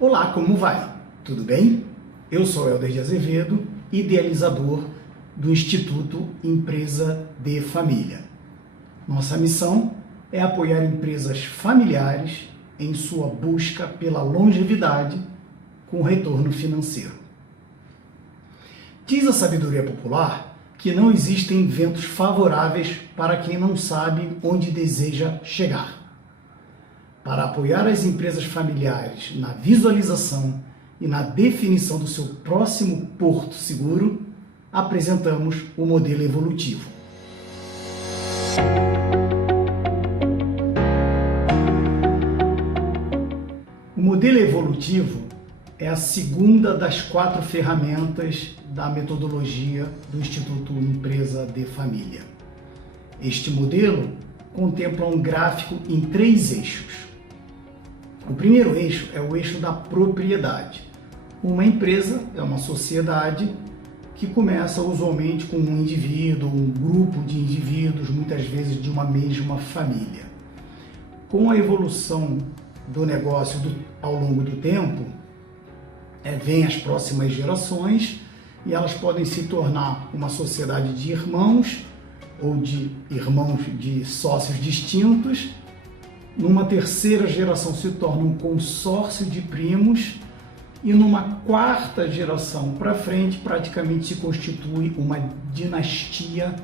Olá, como vai? Tudo bem? Eu sou Helder de Azevedo, idealizador do Instituto Empresa de Família. Nossa missão é apoiar empresas familiares em sua busca pela longevidade com retorno financeiro. Diz a sabedoria popular que não existem ventos favoráveis para quem não sabe onde deseja chegar. Para apoiar as empresas familiares na visualização e na definição do seu próximo porto seguro, apresentamos o modelo evolutivo. O modelo evolutivo é a segunda das 4 ferramentas da metodologia do Instituto Empresa de Família. Este modelo contempla um gráfico em 3 eixos. O primeiro eixo é o eixo da propriedade. Uma empresa é uma sociedade que começa usualmente com um indivíduo, um grupo de indivíduos, muitas vezes de uma mesma família. Com a evolução do negócio ao longo do tempo, vêm as próximas gerações e elas podem se tornar uma sociedade de irmãos ou de irmãos de sócios distintos. Numa terceira geração se torna um consórcio de primos e numa 4ª geração para frente praticamente se constitui uma dinastia,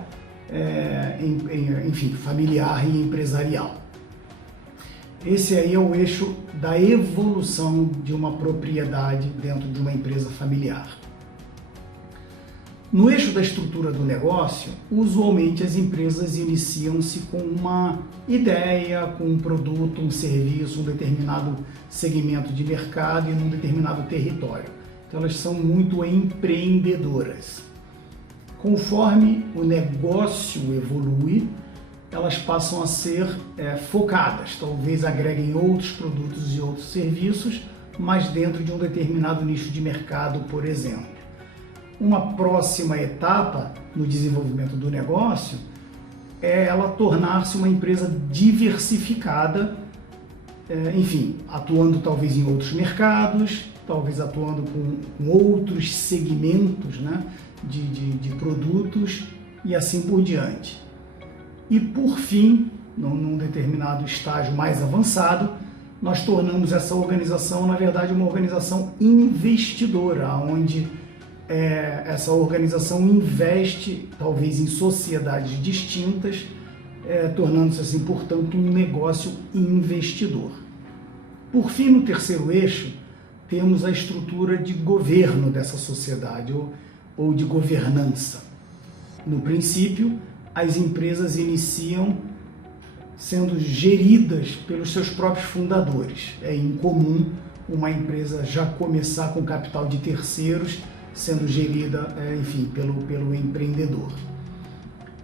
familiar e empresarial. Esse aí é o eixo da evolução de uma propriedade dentro de uma empresa familiar. No eixo da estrutura do negócio, usualmente as empresas iniciam-se com uma ideia, com um produto, um serviço, um determinado segmento de mercado e num determinado território. Então elas são muito empreendedoras. Conforme o negócio evolui, elas passam a ser focadas, talvez agreguem outros produtos e outros serviços, mas dentro de um determinado nicho de mercado, por exemplo. Uma próxima etapa no desenvolvimento do negócio é ela tornar-se uma empresa diversificada, atuando talvez em outros mercados, talvez atuando com outros segmentos, de produtos e assim por diante. E por fim, num determinado estágio mais avançado, nós tornamos essa organização, na verdade, uma organização investidora, onde essa organização investe talvez em sociedades distintas, tornando-se assim, portanto, um negócio investidor. Por fim, no terceiro eixo, temos a estrutura de governo dessa sociedade ou de governança. No princípio, as empresas iniciam sendo geridas pelos seus próprios fundadores. É incomum uma empresa já começar com capital de terceiros, sendo gerida, pelo empreendedor.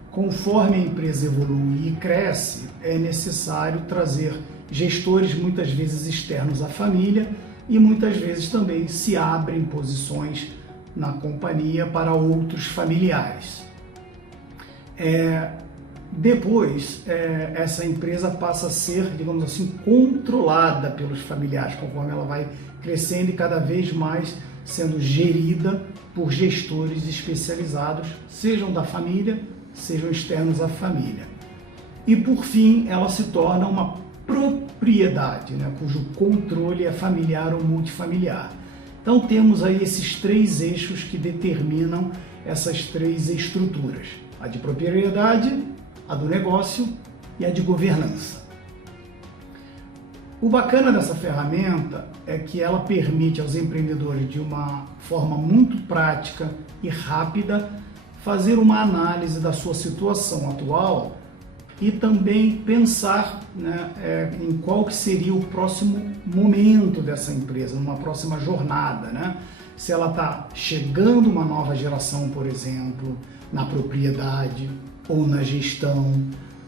Conforme a empresa evolui e cresce, é necessário trazer gestores, muitas vezes externos à família, e muitas vezes também se abrem posições na companhia para outros familiares. Depois, essa empresa passa a ser, digamos assim, controlada pelos familiares, conforme ela vai crescendo e cada vez mais sendo gerida por gestores especializados, sejam da família, sejam externos à família. E por fim, ela se torna uma propriedade, cujo controle é familiar ou multifamiliar. Então temos aí esses 3 eixos que determinam essas 3 estruturas: a de propriedade, a do negócio e a de governança. O bacana dessa ferramenta é que ela permite aos empreendedores, de uma forma muito prática e rápida, fazer uma análise da sua situação atual e também pensar em qual que seria o próximo momento dessa empresa, numa próxima jornada. Se ela está chegando uma nova geração, por exemplo, na propriedade ou na gestão,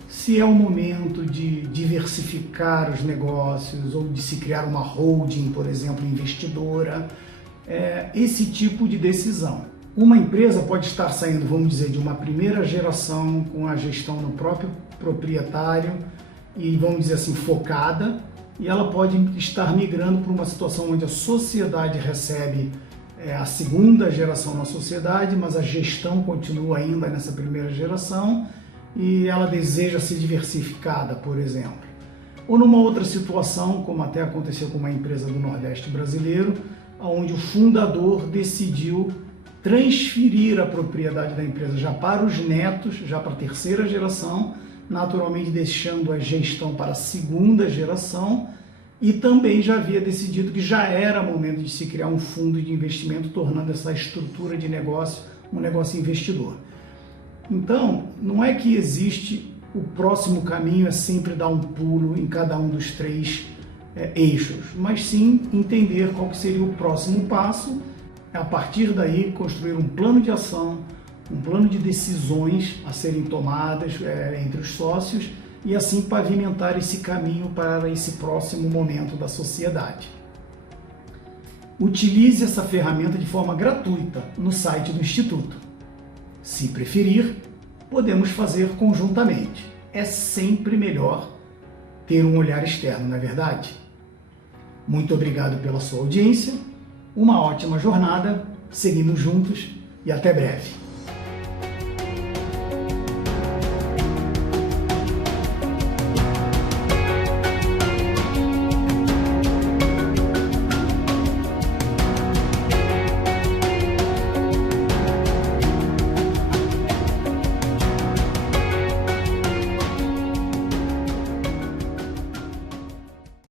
se é o momento de diversificar os negócios ou de se criar uma holding, por exemplo, investidora, esse tipo de decisão. Uma empresa pode estar saindo, vamos dizer, de uma primeira geração com a gestão no próprio proprietário e, vamos dizer assim, focada, e ela pode estar migrando para uma situação onde a sociedade recebe a segunda geração na sociedade, mas a gestão continua ainda nessa primeira geração e ela deseja ser diversificada, por exemplo. Ou numa outra situação, como até aconteceu com uma empresa do Nordeste brasileiro, onde o fundador decidiu transferir a propriedade da empresa já para os netos, já para a terceira geração, naturalmente deixando a gestão para a segunda geração, e também já havia decidido que já era momento de se criar um fundo de investimento, tornando essa estrutura de negócio um negócio investidor. Então, não é que existe o próximo caminho é sempre dar um pulo em cada um dos três eixos, mas sim entender qual que seria o próximo passo, a partir daí construir um plano de ação, um plano de decisões a serem tomadas entre os sócios e assim pavimentar esse caminho para esse próximo momento da sociedade. Utilize essa ferramenta de forma gratuita no site do Instituto. Se preferir, podemos fazer conjuntamente. É sempre melhor ter um olhar externo, não é verdade? Muito obrigado pela sua audiência, uma ótima jornada, seguimos juntos e até breve.